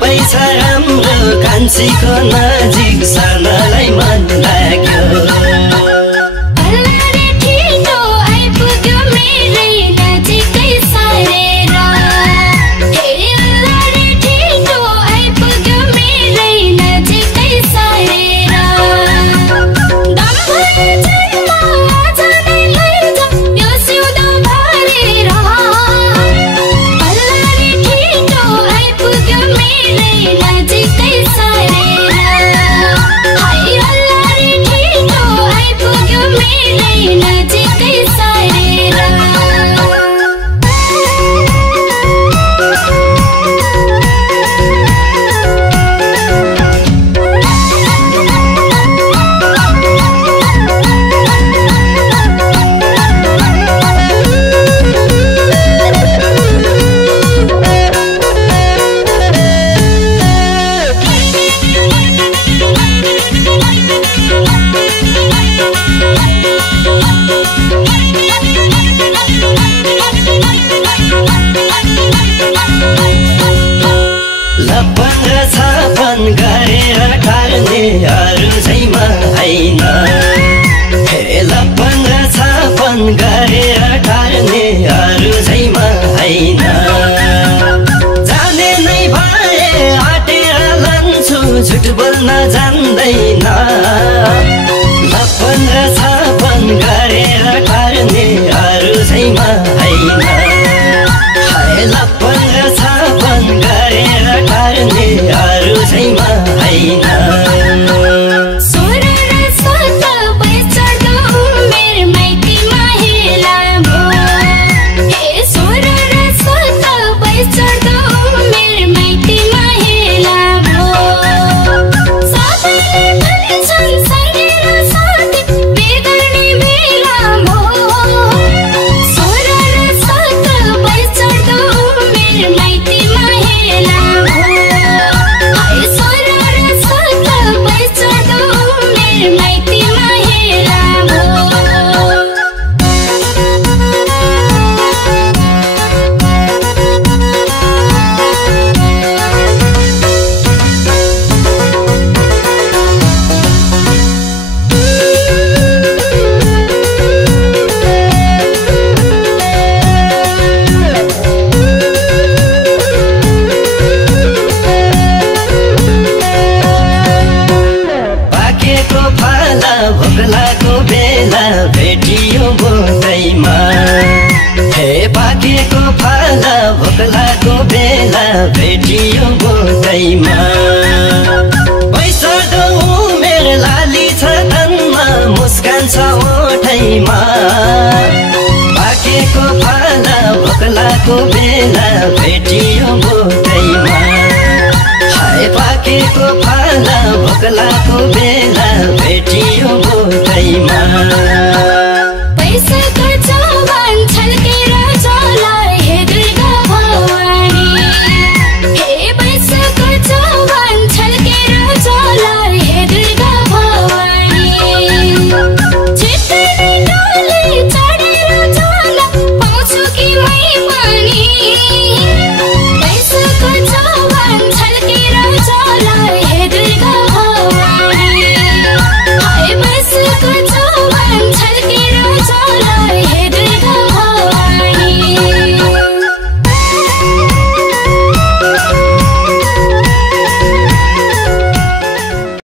सबै छ राम्रो कान्छीको नजिक सर्नलाई मन लाग्यो झुट बोल्न जान्दैन लपन र छापन गरेर टार्ने अरू छैमा हैन हाय लपन र छापन गरेर टार्ने अरू छैमा हैन भोकलाको बेला भेटियो बोटैमा हे पाकेको फला भोकलाको बेला भेटियो बोटैमा पैसा दो उमेर लाली छ तनमा मुस्कान छ ओठैमा पाकेको फला भोकलाको बेला भेटियो बोटैमा हाय पाकेको फला भोकलाको बेला